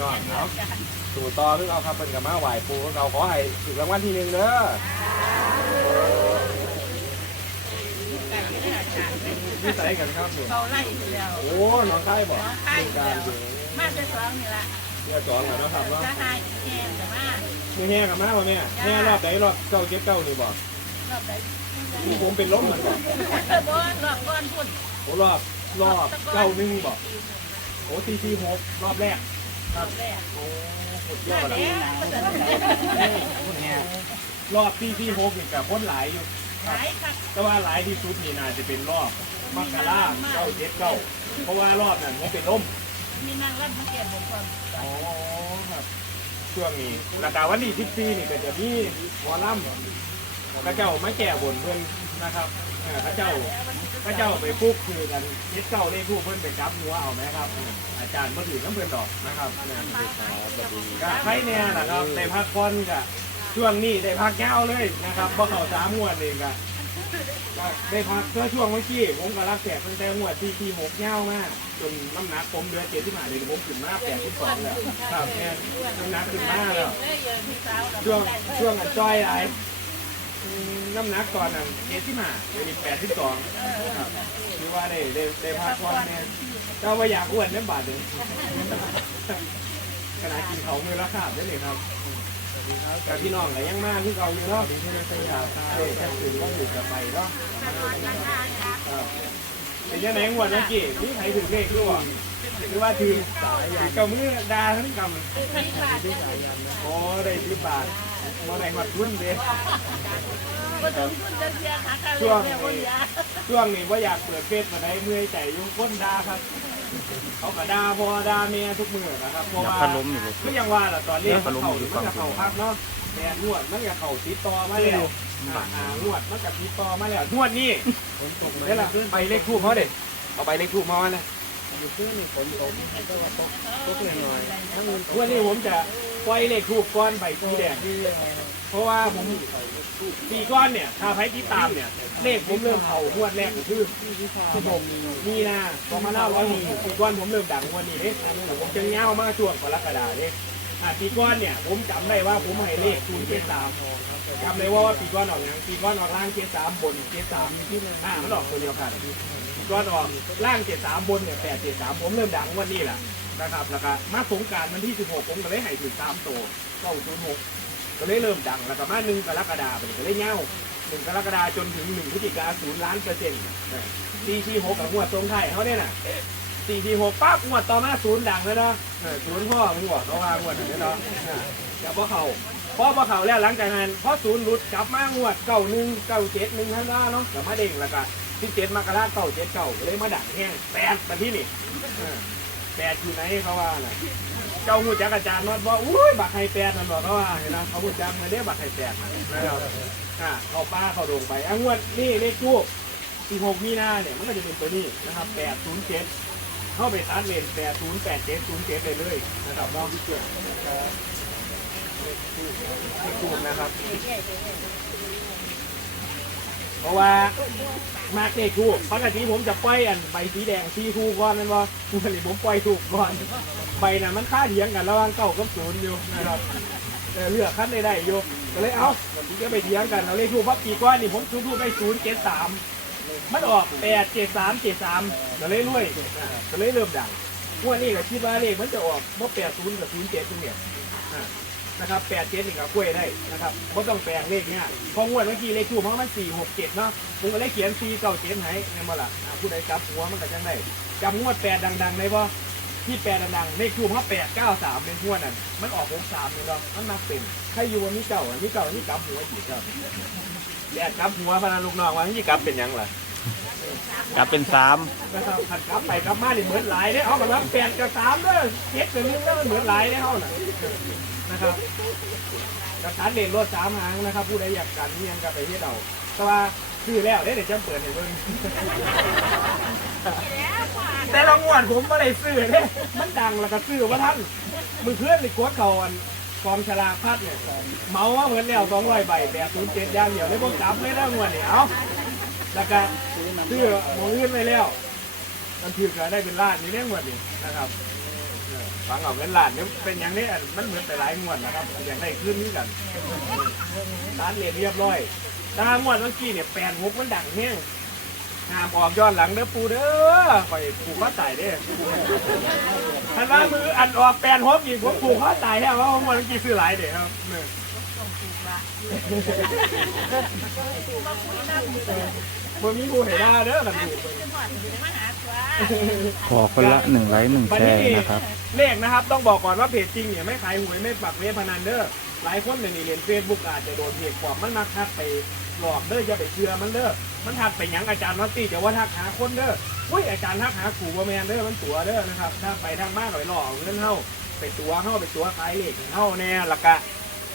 นะครับพี่น้องเนาะสู่ต่อเรื่องเอาครับเป็นกับมาไหวปูเราขอให้ถึงรางวัลที่หนึ่งเด้อนี่ใส่กันครับนี่เขาไล่เดียวโอ้น้องไข่บอกน้องไข่เดียวมาจะสองนี่ละเดี๋ยวจองแล้วเนาะครับเนาะจะหายแกมแต่ว่ามีแห่กับมาบ่แม่แห่รอบไหนรอบเก้าเจ็ดเก้านี่บอกรอบใดนี่ผมเป็นล้มเหมือนกันเออบอลรอบก้อนพุ่นโอ้รอบรอบเก้าหนึ่งบอกโอ้ทีทีหกรอบแรก รอบแรกโอ้สุดยมาอดเลยแล้วมันจะรอบทีทีหกนี่กับคนหลายอยู่ หลายคักแต่ว่าหลายที่สุดนี่น่าจะเป็นรอบมักกะลาเก้าเจ็ดเก้าเพราะว่ารอบนั้นผมเป็นล้มมีนางรับมาแก่บนความอ๋อครับช่วงนี้แล้วก็วันที่สิบสี่นี่ก็จะมีหมอลำพระเจ้ามาแก่บนเพื่อนนะครับเออพระเจ้า พระเจ้าไปปลุกคือกันเจ็ดเก้าเลขคู่เพื่อนไปจับหัวเอาไหมครับ อาจารย์มาถือน้ำเพื่อนดอกนะครับก็ใครเนี่ยนะครับได้พักผ่อนก็ช่วงนี้ได้พักยาวเลยนะครับเพราะเขาสามงวดเองก็ก็ได้พักเพื่อช่วงเมื่อกี้ผมก็รับแจกตั้งแต่งวดที่ที่หกเง่ามากจนน้ำหนักผมเดือนเจ็ดที่ผ่านเลยผมขึ้นมาแปดที่สองแล้วครับแค่น้ำหนักขึ้นมาแล้วเลยเยอะพี่สาวช่วงช่วงอันจ้อยไอ้อืม น้ำหนักก่อนนั้นเจ็ดที่มาเดี๋ยวนี้แปดที่สองคือว่าได้ได้ได้พักผ่อนเนี่ยเจ้าว่าอยากอ้วนเน้ำบาทเลยขนาดกินเขาไม่ราคาได้เลยครับกับพี่น้องแต่ยังมากที่เขาอยู่เนาะที่ไม่ใช่ยาเด็กแค่ถือว่าอยู่กับไปเนาะเป็นยังไงงวดเมื่อกี้นี่ใครถือเลขด้วย หรือว่าถือกับมือดาทั้งกำพี่บาทจะโอ้ได้สิบบาทมาได้หัดทุนเด้ก็ถึงนี้ช่วงนี้ว่าอยากเปิดเฟซมาได้เมื่อยใจยุ่งก้นดาครับ เขาก็ดาพอดาเมียทุกมือนะครับเพราะว่าก็ยังว่าแหละตอนเรียกเขามันจะเขาพักเนาะแต่งวดมันจะเข่าติดต่อมาแล้วอ่างวดมันจะติดต่อมาแล้วงวดนี้นี่แหละไปเลขทูบเขาเด็ดเอาไปเลขทูบมาเลย อยู่เพื่อนฝนตกก็วันนี้ผมจะปล่อยเลขทูบก้อนใบสีแดงเพราะว่าผมปีก้อนเนี่ยถ้าไพ่ที่ตามเนี่ย เลขผมเริ่มเข่างวดแรกก็คือที่ผมมีนาสองพันห้าร้อยหกปีก้อนผมเริ่มดังวันนี้เด้ผมจะเงาวมากช่วงกรกฎาเด้อ่าปีก้อนเนี่ยผมจำได้ว่าผมให้เลขคูณเจ็ดสามจำเลยว่าปีก้อนออกอย่างปีก้อนออกล่างเจ็ดสามบนเจ็ดสามอ่ามันออกตัวเดียวกัน ก้อนออกล่างเจ็ดสามบนเนี่ยแปดเจ็ดสามผมเริ่มดังวันนี้แหละนะครับแล้วก็มาสงการวันที่สิบหกผมก็เลยให้ถึงสามโตเก้าศูนย์หกก็เลยเริ่มดังแล้วก็มาหนึ่งกรกฎาคมก็เลยเง่าหนึ่งกรกฎาคมจนถึงหนึ่งพฤศจิกาศูนย์ล้านเปอร์เซ็นต์สี่ที่หกกับงวดตรงไทยเขาเนี่ยน่ะสี่ที่หกปั๊บงวดต่อมาศูนย์ดังเลยเนาะศูนย์พ่อมึงบอกเขาว่างวดนี้เนาะอ่าเดี๋ยวพอเขาพอพอเขาแล้วหลังจากนั้นพอศูนย์หลุดกลับมางวดเก้าหนึ่งเก้าเจ็ดหนึ่งท่านว่าเนาะกลับมาเด้งแล้วก็ ที่เจ็ดมกราเก่าเจ็ดเก่าเลยมาดักแห้งแปดมาที่นี่เออแปดอยู่ไหนเขาว่าน่ะเจ้าหูจักอาจารย์นอดบอกอุ้ยบักไฮแปดนั่นบอกเขาว่าเห็นนะเขาหูจักมาเรียกบักไฮแปดนะครับอ่าเขาป้าเขาโด่งไปอะงวดนี่เลขทูบสี่หกมีนาเนี่ยมันก็จะเป็นตัวนี้นะครับแปดศูนย์เจ็ดเข้าไปตัดเลนแปดศูนย์แปดเจ็ดศูนย์เจ็ดเลยเลยนะครับน้องที่เกิดเลขทูบนะครับ เพราะว่ามาเตะทูบปกติผมจะปล่อยอันใบสีแดงสีทูก่อนนั่นว่าวันนี้ผมปล่อยถูกก่อนใบน่ะมันค่าเถียงกันระหว่างเก้ากับศูนย์อยู่นะครับแต่เลือกขั้นได้ได้อยู่ก็เลยเอ้าจะไปเถียงกันเราเลยทูบพักปีก้อนนี่ผมทูทูบได้ศูนย์เจ็ดสามมันออกแปดเจ็ดสามเจ็ดสามก็เลยรวยอ่าก็เลยเริ่มดังงวดนี้ก็คิดว่าเลขมันจะออกเมื่อแปดศูนย์กับศูนย์เจ็ดตรงเนี้ย นะครับแปดเจ็ดนี่ก็กล้วยได้นะครับไม่ต้องแปลงเลขเนี่ยเพองวดเมื่อกี้เลขถูกเพราะมันสี่หกเจ็ดเนาะผมก็เลยเขียนสี่เก้าเจ็ดให้ในมาละผู้ใดจับหัวมันก็จังได้จำงวดแปดดังๆได้ปะที่แปดดังๆเลขถูกเพราะแปดเก้าสามเป็นงวดนั้นมันออกหกสามเลยเนาะมันมักเป็นใครอยู่วันนี้เก่าอันนี้เก่าอันนี้กลับหัวจีบครับแปดกลับหัวพนันลูกน้องว่าที่กลับเป็นยังล่ะ กลับเป็นสามขันกลับไปกลับมาเนี่ยเหมือนหลายเนี่ยเอาแบบว่าแปดกับสามเด้อเจ็ดกับหนึ่งเด้อเหมือนหลายเนี่ยเอาน่ะนะครับกระสานเด่นรถสามหางนะครับ ผู้ใดอยากกันนี่ยังกับไปเฮ็ดเอาแต่ว่าซื้อแล้วเด้เดี๋ยวจะเปิดให้เบิ่งแต่ละงวดผมไม่ได้ซื้อเด้มันดังแล้วก็ซื้อว่าท่านมือเพื่อนเลยกดเขาอันกองฉลาพัดเนี่ยเมาว่าเหมือนแล้วสองร้อยใบแบบศูนย์เจ็ดย่างเดียวเลยพวกจับเลยนะงวดเนี่ยเอา แล้วก็ซื้อหมองอื่นไปแล้วมันถือก็ได้เป็นล้านนี่เรื่องงวดนี้นะครับเออฟังเอาเงินล้านเนี่ยเป็นอย่างนี้มันเหมือนไปหลายงวดนะครับ อย่างได้ขึ้นนี่กันร้านเรียนเรียบร้อยตางวดเมื่อกี้เนี่ยแปดหกมันดังแห้งงามออกย้อนหลังเด้อปูเด้อคอยผูกข้อตายเด้ออันว่ามืออันออกแปดหกอีกผมผูกข้อตายแค่ว่าผมวันเมื่อกี้ซื้อหลายเด้อครับ บ่มีผู้เห็นหน้าเด้อกันถูกมาหาตัวขอคนละหนึ่งไลค์หนึ่งบัดแชนี้ร์นะครับ เลขนะครับ ต้องบอกก่อนว่าเพจจริงเนี่ยไม่ขายหวยไม่ปักเว็บพนันเด้อหลายคนเนี่ยนี่เรียนเฟซบุ๊กอาจจะโดนเพจปลอมมันมาทักไปหลอกเด้ออย่าไปเชื่อมันเด้อมันทักไปหยังอาจารย์นอตตี้เดี๋ยวว่าทักหาคนเด้ออุ้ยอาจารย์ทักหาขู่ว่าแมนเด้อมันตัวเด้อนะครับถ้าไปทางบ้านหน่อยหลอกเอาเงินเฮาไปตัวเฮาไปตัวขายเลขให้เฮาแน่ละกะ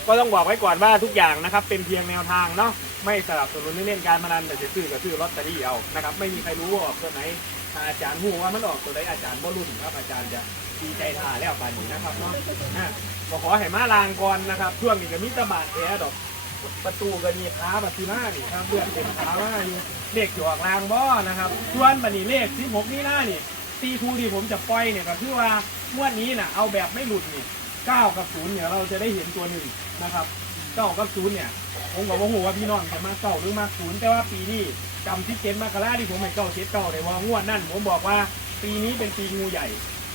ก็ต้องบอกไว้ก่อนว่าทุกอย่างนะครับ เป็นเพียงแนวทางเนาะไม่สนับสนุนให้เล่นการพนันแต่จะซื้อก็ซื้อลอตเตอรี่เอานะครับไม่มีใครรู้ว่าออกตัวไหนอาจารย์หูว่ามันออกตัวไหนอาจารย์บ่รุ่นครับอาจารย์จะดีใจท่าแล้วป่านนี้นะครับเนาะอะก็ขอให้มาลางก่อนนะครับช่วงนี้ก็มีตะบาดแผลดอกประตูก็มีขาประตูหน้านี่ครับเลือดเต็มขาว่าอยู่เลขอยู่ออกลางบ่อนะครับส่วนบันนี้เลขที่ผมนี่หน้านี่ตีทูที่ผมจะปล่อยเนี่ยก็คือว่างวดนี้น่ะเอาแบบไม่หลุดนี่ เก้ากับศูนย์เนี่ยเราจะได้เห็นตัวหนึ่งนะครับเก้ากับศูนย์เนี่ยผมก็บอกว่าพี่น้องจะมาเก้าหรือมาศูนย์แต่ว่าปีนี้จำที่เจ็ดมกราที่ผมให้เก้าเจ็ดเก้าในว่างวดนั่นผมบอกว่าปีนี้เป็นปีงูใหญ่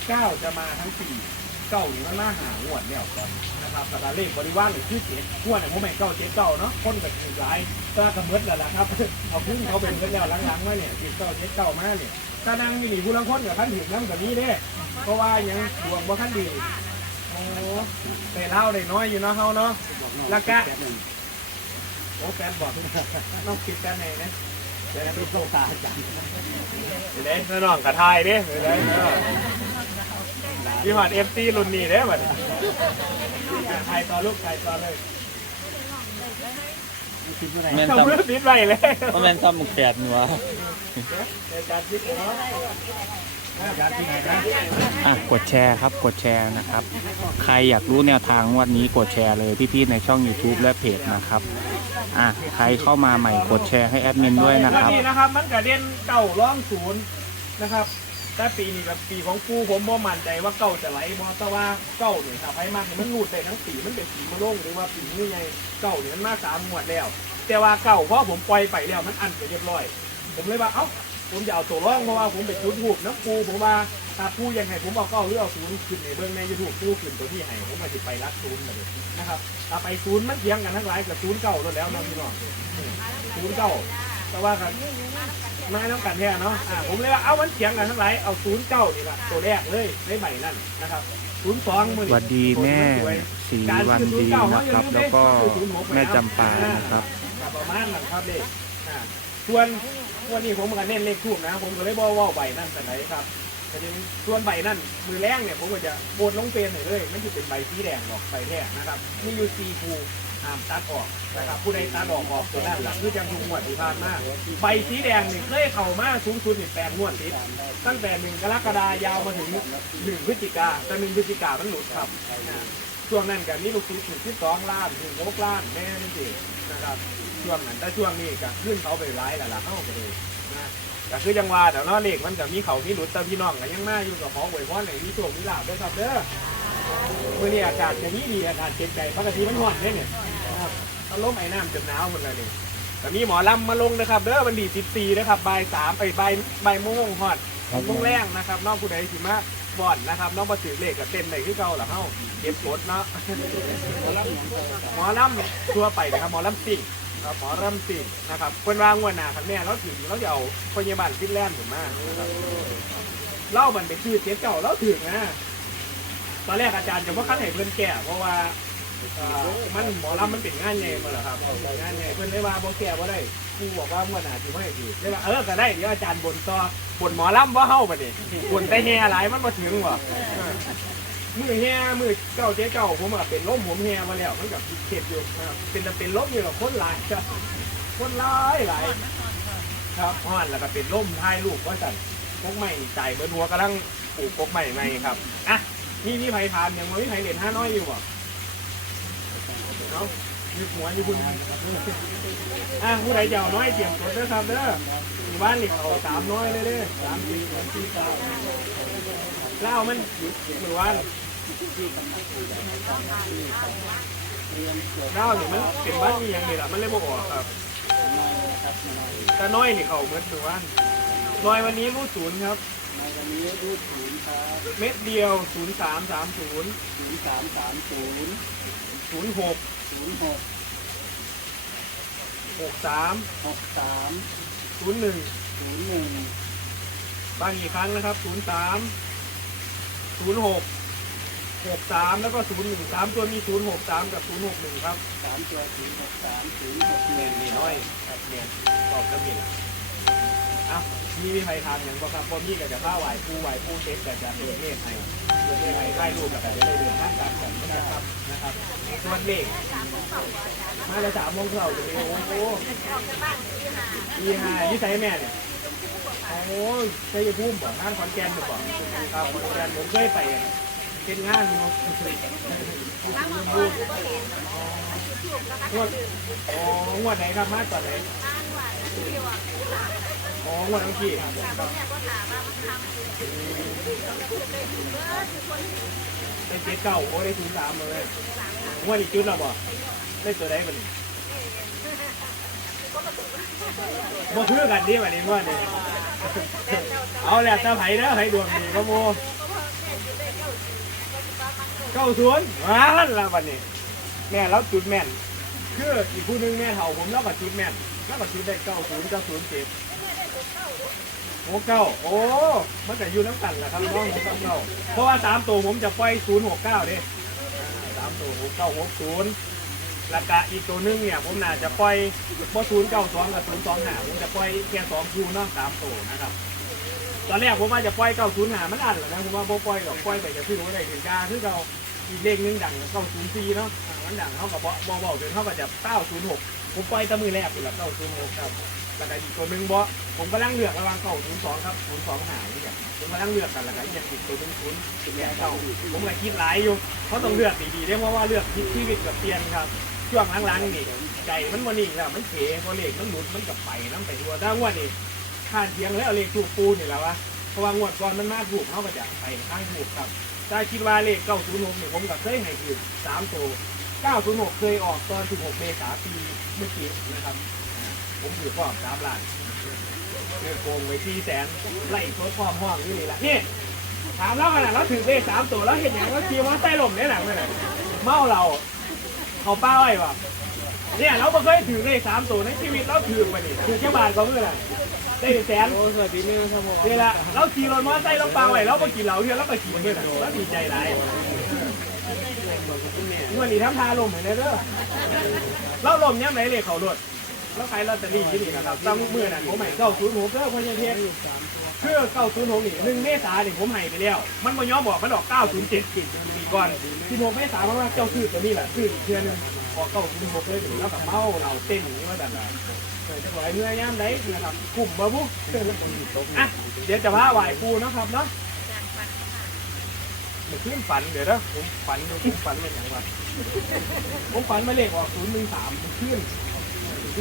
เก้าจะมาทั้งปีเก้านี่มันมาหางวดแล้วก่อนนะครับแต่ละเลขบริวารหรือชื่อเจ็ดงวดเนี่ยผมให้เก้าเจ็ดเก้าเนาะคนกับถือหลายก็กระเมิดแล้วล่ะครับเอาพึ่งเขาเป็นกันแล้วหลังๆว่าเนี่ยเจ็ดเก้าเจ็ดเก้ามาเนี่ยถ้านั่งอยู่นี่ผู้ลังคนกับท่านถึงนั่งกับนี้เด้เพราะว่ายังดวงว่าท่านดี แต่เล่าได้น้อยอยู่เนาะเฮาเนาะ แล้วก็ โอ้แฟนบอกน้องคิดกันไหนนะเดี๋ยวเป็นโซตาจังเดี๋ยวได้น้องกระทายเด้เดี๋ยวได้พี่หอดเอฟซีรุ่นนี้เด้บัดนี้ถ่ายต่อลูกถ่ายต่อเลยแม่นเขาซ้ำเพิ่งติดไปเลยก็แม่นซ้ำหมึกแฝดหนัว เดี๋ยวการคิดเนาะ กดไหนนะอะกดแชร์ครับกดแชร์นะครับ ใครอยากรู้แนวทางงวันนี้กดแชร์เลยพี่ๆในช่อง YouTube และเพจนะครับอะใครเข้ามาใหม่กดแชร์ให้แอดมินด้วยนะครับ นี่นะครับ มันกระเด็นเก่าร้องศูนย์นะครับ แต่ปีนี้กับปีของกูผมบ่มั่นใจว่าเก่าจะไหลบ่แต่ว่าเก่าเนี่ยถ้าไปมากมันรูดได้ทั้งปีมันเป็นปีมะโรงหรือว่าปีนี้ไงเก่าเนี่ยมันมาสามงวดแล้ว แต่ว่าเก่าเพราะผมปล่อยไปแล้วมันอันไปเรียบร้อย ผมเลยว่าเอ้า ผมจะเอาตัวร่องเพราะว่าผมเป็นชุดหูบน้ำปูผมว่าถ้าปูยังไงผมเอาเก้าหรือเอาศูนย์ขึ้นในเบื้องในยูทูบปูขึ้นตัวที่ให้ผมมาสิไปรักศูนย์เลยนะครับถ้าไปศูนย์มันเทียงกันทั้งหลายกับศูนย์เก้าแล้วนะพี่น้องศูนย์เก้าแต่ว่ากันมาต้องกันแท้เนาะอ่าผมเลยว่าเอามันเทียงกันทั้งหลายเอาศูนย์เก้านี่ละตัวแรกเลยในใบนั่นนะครับศูนย์สองมือสวัสดีแม่สีวันดีนะครับ แล้วก็แม่จำปานะครับประมาณนั้นครับเด็กอ่าส่วน วันนี้ผมก็เน้นเลขทูบนะ ผมก็เลยบอกว่าใบนั่นแต่ไหนครับแต่ทีนี้ส่วนใบนั่นมือแรกเนี่ยผมก็จะโบดลงเป็นเลยมันจะเป็นใบสีแดงดอกใบแท้นะครับมีอยู่ซีฟูห้ามตัดออกนะครับผู้ใดตัดออกออกตัวนั้นหลักคือจังทุกงวดที่ผ่านมาใบสีแดงนี่เคยเข้ามาสูงสุดนี่แปดงวดติดตั้งแต่หนึ่งกรกฎายาวมาถึงหนึ่งพฤศจิกาแต่หนึ่งพฤศจิกามันหลุดครับ ช่วงนั้นกับนี่ลูกศิษย์ถึงที่สองล้านถึงหกล้านแม่นี่สินะครับช่วงนั้นแต่ช่วงนี้ก็ขึ้นเขาไปร้ายแล้วล่ะเข้าไปเลยนะก็คือจังหวะเดี๋ยวเนาะเลขมันก็มีเขามีหลุดแต่พี่น้องก็ยังมาอยู่กับของหวยพรไหนมีโชคมีลาบด้วยครับเด้อมื่อนี้อากาศจะนี้ดีอากาศเย็นใจปกติมันร้อนเนี่ยเนี่ยนะครับเอาลมไอ้น้ำจนหนาวหมดเลยนี่แต่มีหมอลำมาลงนะครับเด้อวันที่14นะครับบ่ายสามไปบ่ายบ่ายโมงฮอดโมงแรงนะครับน้องผู้ใดสิมา บ่อนนะครับน้องมาถือเลขกับเต้นไปขึ้นเก่าหรอเฮาเก็บกดเนาะหมอลำทั่วไปนะครับหมอลำสิ่งครับหมอลำสิ่งนะครับคนวางงวดหนาคันแม่เราถึงเราจะเอาพยาบาลฟินแลนด์ผมมานะครับเล่ามันไปชื่อเสียงเก่าเราถึงนะตอนแรกอาจารย์จะว่าคัดให้เพื่อนแก่เพราะว่า มันหมอลำมันเป็นงานใหญ่มาแล้วครับเป็นงานใหญ่เพื่อนได้ว่าบ่แก่บ่ได้ครูบอกว่างวดหนาถือไม่ถือได้ว่าเออก็ได้เดี๋ยวอาจารย์บนต่อบนหมอลำว่าเฮ้าไปดิบนแต่แห่หลายมันมาถึงว่ะมือแห่มือเก่าเจ๊เก่าผมอะเป็นล้มผมแห่มาแล้วมันกับเข็ดอยู่ครับเป็นแต่เป็นล้มอยู่กับคนหลายครับคนหลายหลายครับฮอนแล้วก็เป็นล้มท้ายลูกว่าสั่นพวกใหม่จ่ายเบิร์นหัวกำลังปลูกพวกใหม่ใหม่ครับอะนี่นี่ไผ่ทานยังไม่ไผ่เหรียญห้าน้อยอยู่อะ เนาะมีหัวอยู่คุณอะผู้ใดเจะเอาน้อยเตรียมตัวเด้อครับเด้ออยู่บ้านนี่เขาสามน้อยเลยเด้อสามสี่สามสี่สามเล่ามันหยุดมือวันดาวนี่ยมันเป็นบ้านมีอย่างนี่แหละมันเลยบ่ออกครับแต่น้อยนี่เขาเหมือนหรือว่าน้อยวันนี้รูดศูนย์ครับในวันนี้รูดศูนย์ครับ เม็ดเดียวศูนย์สามสาม ศูนย์ศูนย์สามสามศูนย์ศูนย์หกศูนย์หกหกสามหกสามศูนย์หนึ่งศูนย์หนึ่งบางอีกครั้งนะครับศูนย์สามศูนย์หกหกสามแล้วก็ศูนย์หนึ่งสามตัวมีศูนย์หกสามกับศูนย์หกหนึ่งครับสามตัวศูนย์หกสามศูนย์หกหเนีนึ่ยงนมีน้อยครับเนียนตอบก็มีละอ้าวมีมีใครทานอย่างบ่ครับพอมีกับจะผ้าไหวผู้ไหวผู้เช็คกับจะเดินเลขให้ เดินเลขให้รูปกับจะได้เดินทางการกันนะครับนะครับส่วนเลขมาจะสามโมงเช้าจะไปโอ้โหปีห้ายี่ไซแม่เนี่ยโอ้ยใช่ยภูมิบอกงานขอนแก่นบอกครับขอนแก่นผมเคยไปเป็นงานอยู่งวดอ๋องวดไหนครับมาตอนไหน อ๋องวดทั้งที่ได้เจ็ดเก้าโอ้ได้ศูนย์สามเลยงวดอีกจุดล้วบ่ได้ตัวใดบ่นี่บ่คือกันดีวันนี้งวดนี้เอาแหละตาไผ่เด้อไผ่ดวงดีครับโมเก้าศูนย์ว้าลั่นละวันนี้ แม่แล้วจุดแม่น คืออีกผู้หนึงแม่เฒ่าผมแล้วก็จุดแม่นแล้วก็จุดได้เก้าศูนย์เก้าศูนย์เจ็ด โอ้เก้าโอ้มันจะอยู่น้ำกันแหละครับน้องผมเก้าเพราะว่าสามตัวผมจะปล่อยศูนย์หกเก้าเด้อ่าสามตัวหกเก้าหกศูนย์แล้วก็อีกตัวหนึงเนี่ยผมน่าจะปล่อยบ่ศูนย์เก้าสองกับศูนย์สองห้าผมจะปล่อยแค่สองคูเนาะสามตัวนะครับตอนแรกผมว่าจะปล่อยเก้าศูนย์ห้ามันอันแหละนะผมว่าบ่ปล่อยหรอกปล่อยไปจะขึ้นว่าได้ถึงกาคือเราอีกเลขหนึงดังเก้าศูนย์สี่เนาะอ่ามันดังเขากับบ่บ่บอกถึงเขาก็จะเก้าศูนย์หกผมปล่อยแตะมือแรกอยู่แล้วเก้าศูนย์หกครับ แล้วก็อีกตัวหนึ่งบ่ผมกำลังเลือกระหว่างเก่าศูนย์สองครับศูนย์สองหานี่กันผมกำลังเลือกกันแล้วก็อีกอย่างอีกตัวหนึ่งศูนย์ศูนย์แปดเก้าผมก็คิดหลายอยู่เขาต้องเลือกดีๆได้เพราะว่าเลือกที่ชีวิตกับเตียนครับช่วงหลังๆนี่ใจมันวันนี้แล้วมันเขพอเลขมันหลุดมันกับไปน้ำไปทัวด้างวดนี่ข้านเทียงแล้วเอาเลขถูกปูนี่แล้ววะเพราะว่างวดก่อนมันมาถูกเขาก็จะไปข้างถูกครับถ้าคิดว่าเลขเก้าศูนย์หกเนี่ยผมกับเคยให้คือสามตัวเก้าศูนย์หกเคยออกตอนสิบหกเมษาปีเมื่อกี้นะครับ ผมถือความสามล้านเงินโกงไว้ที่แสนไล่ตัวความห้องนี่นี่แหละนี่ถามแล้วขนาดเราถือเลขสามตัวแล้วเห็นอย่างว่าขี่ว่าใต้ลมเนี่ยหนังเลยน่ะเมาเราเขาป้าไว้ป่ะเนี่ยเราไม่เคยถือเลขสามตัวในชีวิตเราถือไปนี่ถือแค่บาทก็เมื่อไหร่ได้เป็นแสนโอ้สวัสดีนี่ครับผมนี่แหละเราขี่รถมอเตอร์ไซค์เราปาไว้เราไปกินเหล้าเนี่ยเราไปขี่เมื่อไหร่เราดีใจหลายเมื่อนี้ทำทาลมเห็นไหมเด้อเราลมยังไงเลยเขารถ แล้วใครลอตเตอรี่ที่นี่นะครับตั้งมือน่ะผมใหม่เก้าศูนย์หกเก้าพันเทียนเพื่อเก้าศูนย์หกนี่หนึ่งเมษาเนี่ยผมให้ไปแล้ว มันมาย้อมบอกมันออกเก้าศูนย์เจ็ดปีก่อนที่หกเมษาเพราะว่าเจ้าซื้อตัวนี้แหละซื้อเทือนออกเก้าศูนย์หกเลยถึงแล้วกับเมาเราเต้นอย่างนี้ว่าแต่ละเคยจะไหวเมื่อย่ามไหนนะครับกลุ่มมาบุกอะเดี๋ยวจะพาไหวปูนะครับเนาะเดี๋ยวขึ้นฝันเดี๋ยวนะผมฝันดูผมฝันเป็นอย่างไรผมฝันมาเลขออกศูนย์หนึ่งสามขึ้น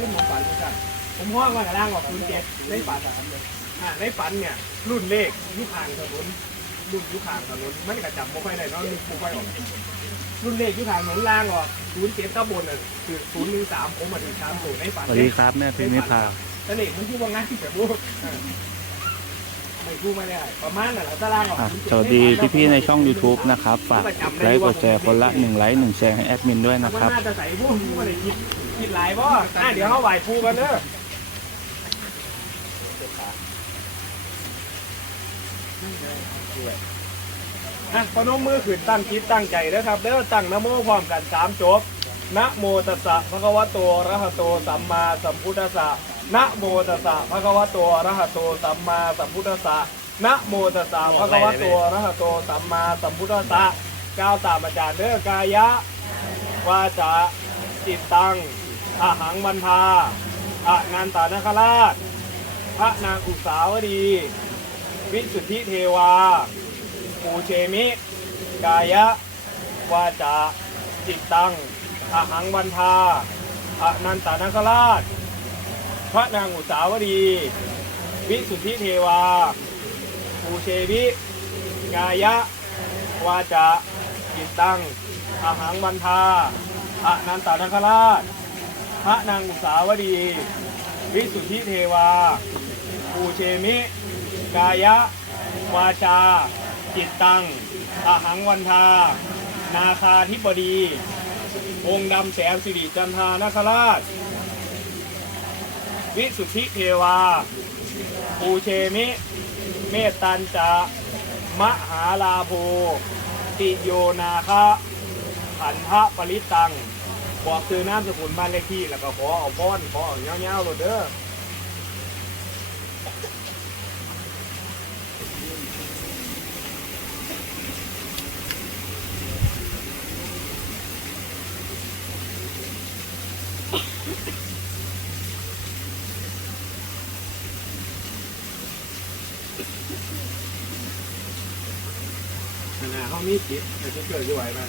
ขึ้นผมฝันเหมือนกันผมห้องว่ากระด้างออกศูนย์เจ็ดในฝันอ่าในฝันเนี่ย รุ่นเลขยุคห่างถนนรุ่นยุคห่างถนนมันกระจับไม่ค่อยได้เนาะนึกไม่ค่อยออกรุ่นเลขยุคห่างถนนล่างออกศูนย์เจ็ดตะบนอะคือศูนย์หนึ่งสามผมมาถึงสามศูนย์ในฝันสวัสดีครับแม่พิมพิพาแต่เลขมันพูดว่าง่ายแต่พูดไม่พูดไม่ได้ประมาณนั้นแหละตารางออกอะสวัสดีพี่ๆในช่อง YouTube นะครับ ฝากไลค์กดแชร์คนละ1ไลค์1แชร์ให้แอดมินด้วยนะคมัรับ คิดหลายบ่อะเดี๋ยวเขาไหวพูกันเด้ออะพนมมือขึ้นตั้งคิดตั้งใจเด้อครับเด้อตั้งนะโมพร้อมกันสามจบนะโมตัสสะภะคะวะโตอะระหะโตสัมมาสัมพุทธัสสะนะโมตัสสะภะคะวะโตอะระหะโตสัมมาสัมพุทธัสสะนะโมตัสสะภะคะวะโตอะระหะโตสัมมาสัมพุทธัสสะก้าวตามอาจารย์เด้อกายะวาจาจิตตัง อาหังวันทาอะนันตานคราชพระนางอุสาวดี วิสุทธิเทวา ปูเชมิ กายะ วาจา จิตตังอาหังวันทาอะนันตานคราช พระนางอุสาวดี วิสุทธิเทวา ปูเชมิ กายะ วาจา จิตตังอาหังวันทาอะนันตานคราช พระนางอุสาวดี วิสุทธิเทวาปูเชมิ กายะ วาจา จิตตังอหังวันทา นาคาธิบดี องค์ดำแสนสิริจันทานาคราช วิสุทธิเทวาปูเชมิ เมตตันจะ มหาลาโภติโยนาคะขันทะปริตัง บอกซื้อน้ำสกุลบ้านเลขที่แล้วก็ขอเอาป้อนขอเอาเงี้ยวๆโลดเด้อขณะเขามีจิตแต่จะเกิดอยู่ไหวมัน